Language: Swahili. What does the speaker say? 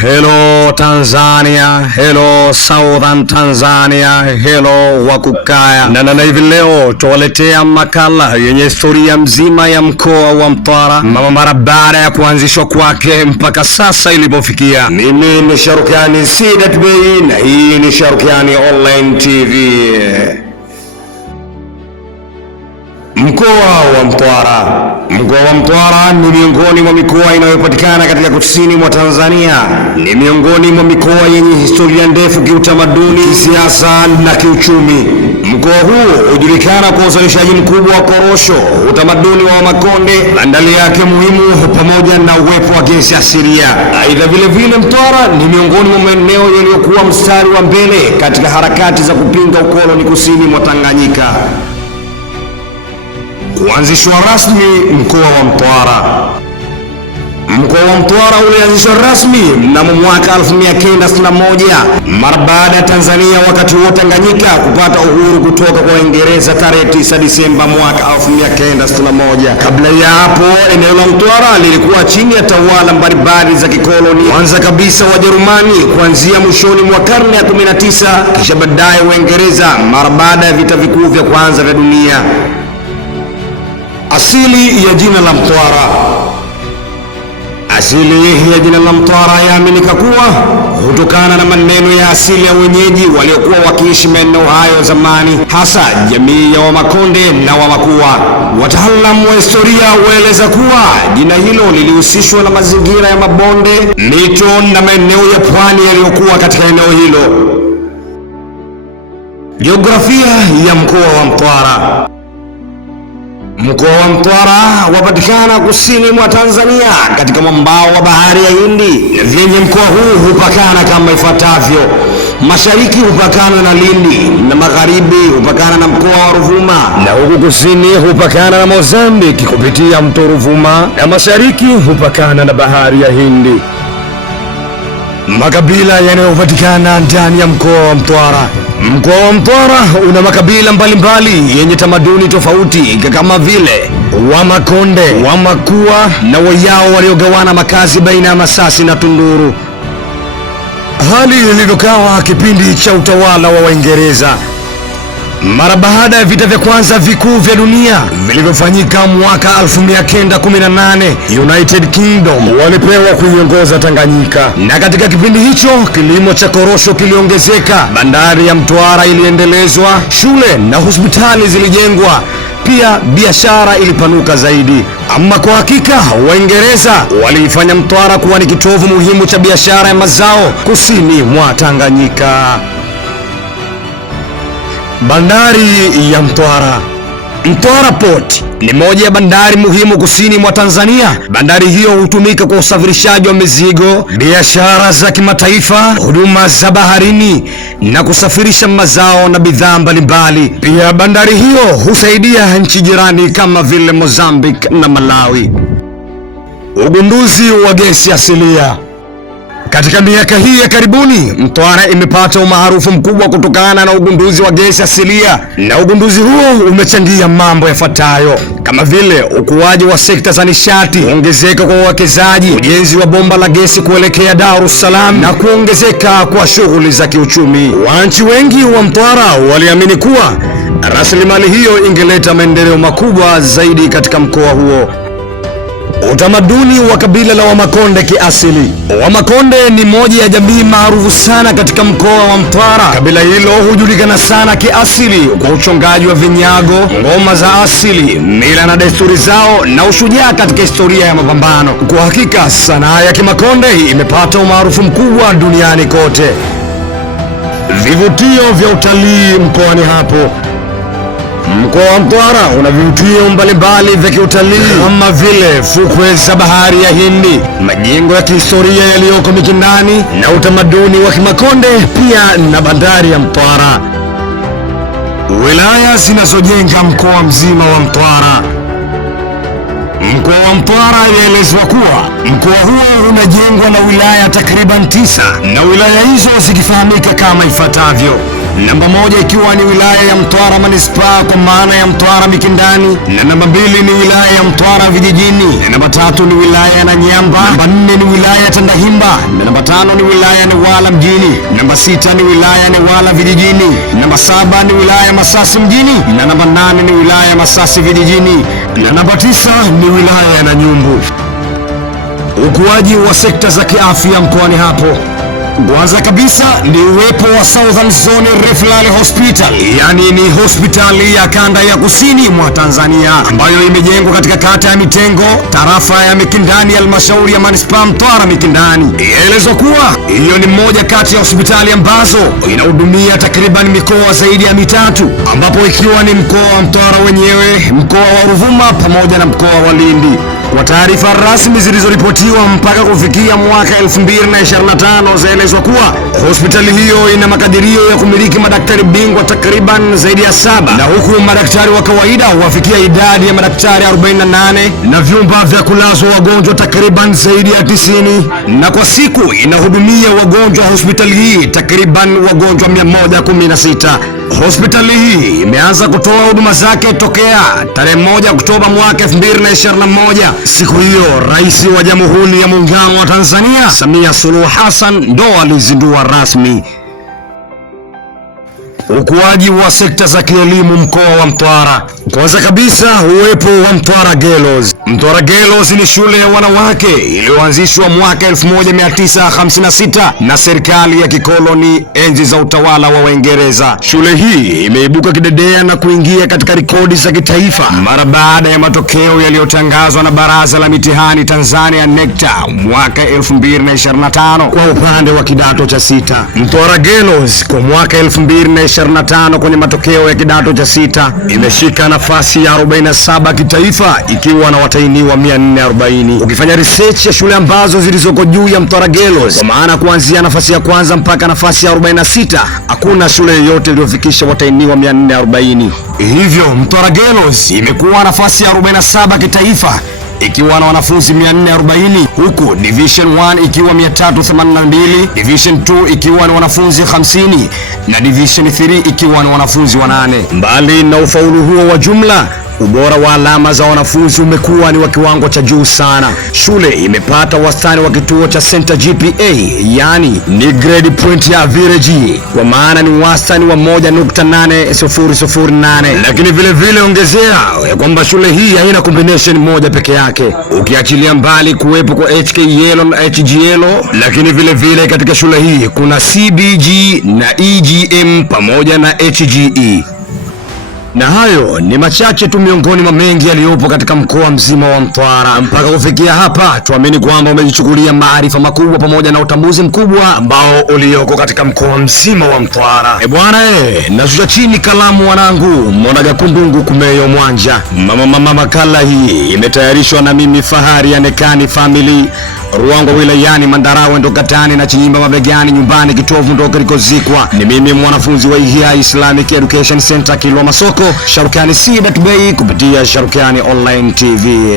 Hello Tanzania, hello Southern Tanzania, hello Wakukaya. Na hivi leo tuwaletea makala yenye historia mzima ya mkoa wa Mtwara mara baada ya kuanzishwa kwake mpaka sasa ilipofikia. Mimi ni Sharukani Sidat Bey na hii ni Sharukani Online TV. Mkoa wa Mtwara. Mkoa wa Mtwara ni miongoni mwa mikoa inayopatikana katika kusini mwa Tanzania. Ni miongoni mwa mikoa yenye historia ndefu kiutamaduni, kisiasa na kiuchumi. Mkoa huu hujulikana kwa uzalishaji mkubwa wa korosho, utamaduni wa Wamakonde, bandari yake muhimu pamoja na uwepo wa gesi asilia. Aidha, vile Mtwara ni miongoni mwa maeneo yaliyokuwa mstari wa mbele katika harakati za kupinga ukoloni kusini mwa Tanganyika. Kuanzishwa rasmi mkoa wa Mtwara. Mkoa wa Mtwara ulianzishwa rasmi mnamo mwaka 1961 mara baada ya Tanzania wakati huo Tanganyika kupata uhuru kutoka kwa Waingereza tarehe 9 Disemba mwaka 1961. Kabla ya hapo, eneo la Mtwara lilikuwa chini ya tawala mbalimbali za kikoloni, kwanza kabisa Wajerumani kuanzia mwishoni mwa karne ya 19, kisha baadaye Waingereza mara baada ya vita vikuu vya kwanza vya dunia. Asili ya jina la Mtwara. Asili ya jina la Mtwara yaaminika kuwa hutokana na maneno ya asili ya wenyeji waliokuwa wakiishi maeneo hayo zamani, hasa jamii ya Wamakonde na Wamakua. Wataalamu wa historia waeleza kuwa jina hilo lilihusishwa na mazingira ya mabonde, mito na maeneo ya pwani yaliyokuwa katika eneo hilo. Jiografia ya mkoa wa Mtwara. Mkoa wa Mtwara wapatikana kusini mwa Tanzania katika mwambao wa bahari ya Hindi, na vyenye mkoa huu hupakana kama ifuatavyo: mashariki hupakana na Lindi, na magharibi hupakana na mkoa wa Ruvuma, na huku kusini hupakana na Mozambiki kupitia mto Ruvuma, na mashariki hupakana na bahari ya Hindi. Makabila yanayopatikana ndani ya mkoa wa Mtwara. Mkoa wa Mtwara una makabila mbalimbali yenye tamaduni tofauti kama vile Wamakonde, Wamakua na Wayao waliogawana makazi baina ya Masasi na Tunduru. Hali ilivyokuwa kipindi cha utawala wa Waingereza. Mara baada ya vita vya kwanza vikuu vya dunia vilivyofanyika mwaka 1918, United Kingdom walipewa kuiongoza Tanganyika, na katika kipindi hicho kilimo cha korosho kiliongezeka, bandari ya Mtwara iliendelezwa, shule na hospitali zilijengwa, pia biashara ilipanuka zaidi. Ama kwa hakika Waingereza waliifanya Mtwara kuwa ni kitovu muhimu cha biashara ya mazao kusini mwa Tanganyika. Bandari ya Mtwara. Mtwara Port ni moja ya bandari muhimu kusini mwa Tanzania. Bandari hiyo hutumika kwa usafirishaji wa mizigo, biashara za kimataifa, huduma za baharini na kusafirisha mazao na bidhaa mbalimbali. Pia bandari hiyo husaidia nchi jirani kama vile Mozambique na Malawi. Ugunduzi wa gesi asilia. Katika miaka hii ya karibuni, Mtwara imepata umaarufu mkubwa kutokana na ugunduzi wa gesi asilia, na ugunduzi huo umechangia mambo yafuatayo kama vile ukuaji wa sekta za nishati, kuongezeka kwa uwekezaji, ujenzi wa bomba la gesi kuelekea Dar es Salaam na kuongezeka kwa shughuli za kiuchumi. Wananchi wengi wa Mtwara waliamini kuwa rasilimali hiyo ingeleta maendeleo makubwa zaidi katika mkoa huo. Utamaduni wa kabila la Wamakonde kiasili. Wamakonde ni moja ya jamii maarufu sana katika mkoa wa Mtwara. Kabila hilo hujulikana sana kiasili kwa uchongaji wa vinyago, ngoma za asili, mila na desturi zao na ushujaa katika historia ya mapambano. Kwa hakika sanaa ya Kimakonde imepata umaarufu mkubwa duniani kote. Vivutio vya utalii mkoani hapo. Mkoa wa Mtwara una vivutio mbalimbali vya kiutalii kama vile fukwe za bahari ya Hindi, majengo ya kihistoria yaliyoko Mikindani na utamaduni wa Kimakonde, pia na bandari ya Mtwara. Wilaya zinazojenga mkoa mzima wa Mtwara. Mkoa wa Mtwara yaelezwa kuwa mkoa huo unajengwa na wilaya takriban 9 na wilaya hizo zikifahamika kama ifuatavyo. Namba 1 ikiwa ni wilaya ya Mtwara Manispaa kwa maana ya Mtwara Mikindani, na namba 2 ni wilaya ya Mtwara Vijijini, na namba 3 ni wilaya ya Nanyamba, namba 4 ni wilaya ya Tandahimba, na namba 5 ni wilaya ya Newala Mjini, namba 6 ni wilaya ya Newala Vijijini, namba 7 ni wilaya ya Masasi Mjini, na namba 8 ni wilaya ya Masasi Vijijini, na namba 9 ni wilaya ya Nanyumbu. Ukuaji wa sekta za kiafya mkoani hapo. Kwanza kabisa ni uwepo wa Southern Zone Referral Hospital, yani ni hospitali ya kanda ya kusini mwa Tanzania ambayo imejengwa katika kata ya Mitengo, tarafa ya Mikindani, halmashauri ya manispaa Mtwara Mikindani. Inaelezwa kuwa hiyo ni moja kati ya hospitali ambazo inahudumia takriban mikoa zaidi ya 3, ambapo ikiwa ni mkoa wa Mtwara wenyewe, mkoa wa Ruvuma pamoja na mkoa wa Lindi. Kwa taarifa rasmi zilizoripotiwa mpaka kufikia mwaka 2025 zaelezwa kuwa hospitali hiyo ina makadirio ya kumiliki madaktari bingwa takriban zaidi ya 7, na huku madaktari wa kawaida wafikia idadi ya madaktari 48 na vyumba vya kulazwa wagonjwa takriban zaidi ya 90, na kwa siku inahudumia wagonjwa hospitali hii takriban wagonjwa 116. Hospitali hii imeanza kutoa huduma zake tokea tarehe 1 Oktoba mwaka 2021. Siku hiyo Rais wa Jamhuri ya Muungano wa Tanzania Samia Suluhu Hassan ndo alizindua rasmi. Ukuaji wa sekta za kielimu mkoa wa Mtwara. Kwanza kabisa uwepo wa Mtwara Girls. Mtwara Girls ni shule ya wanawake iliyoanzishwa mwaka 1956 na serikali ya kikoloni enzi za utawala wa Waingereza. Shule hii imeibuka kidedea na kuingia katika rekodi za kitaifa mara baada ya matokeo yaliyotangazwa na Baraza la Mitihani Tanzania NECTA mwaka 2025 kwa upande wa kidato cha 6. Mtwara Girls kwa mwaka 2025 kwenye matokeo ya kidato cha 6 imeshika nafasi ya 47 kitaifa ikiwa na watahiniwa 440. Ukifanya research ya shule ambazo zilizoko juu ya Mtwara Girls, kwa maana kuanzia nafasi ya kwanza mpaka nafasi ya 46, hakuna shule yoyote iliyofikisha watahiniwa 440. Hivyo Mtwara Girls imekuwa nafasi ya 47 kitaifa ikiwa na wanafunzi 440, huku Division 1 ikiwa 382, Division 2 ikiwa na wanafunzi 50 na Division 3 ikiwa na wanafunzi 8. Mbali na ufaulu huo wa jumla, ubora wa alama za wanafunzi umekuwa ni wa kiwango cha juu sana. Shule imepata wastani wa kituo cha Center GPA, yani ni grade point ya average, kwa maana ni wastani wa 1.8008, lakini vile ongezea kwamba shule hii haina combination moja peke yake, ukiachilia mbali kuwepo kwa HKL na HGL, lakini vile katika shule hii kuna CBG na EGM pamoja na HGE. Na hayo ni machache tu miongoni mwa mengi yaliyopo katika mkoa mzima wa Mtwara. Mpaka kufikia hapa, tuamini kwamba umejichukulia maarifa makubwa pamoja na utambuzi mkubwa ambao ulioko katika mkoa mzima wa Mtwara. Bwana nashusha chini kalamu wanangu, mbona gakundungu kumeyo mwanja. Makala hii imetayarishwa na mimi Fahari ya Nekani Family, Ruangwa wilayani Mandarawe ndo Katani na Chinyimba mabegani nyumbani kitovu ndo kilikozikwa. Ni mimi mwanafunzi wa Ihya Islamic Education Center Kilwa Masoko, Sharukani Sidat Bay kupitia Sharukani Online TV.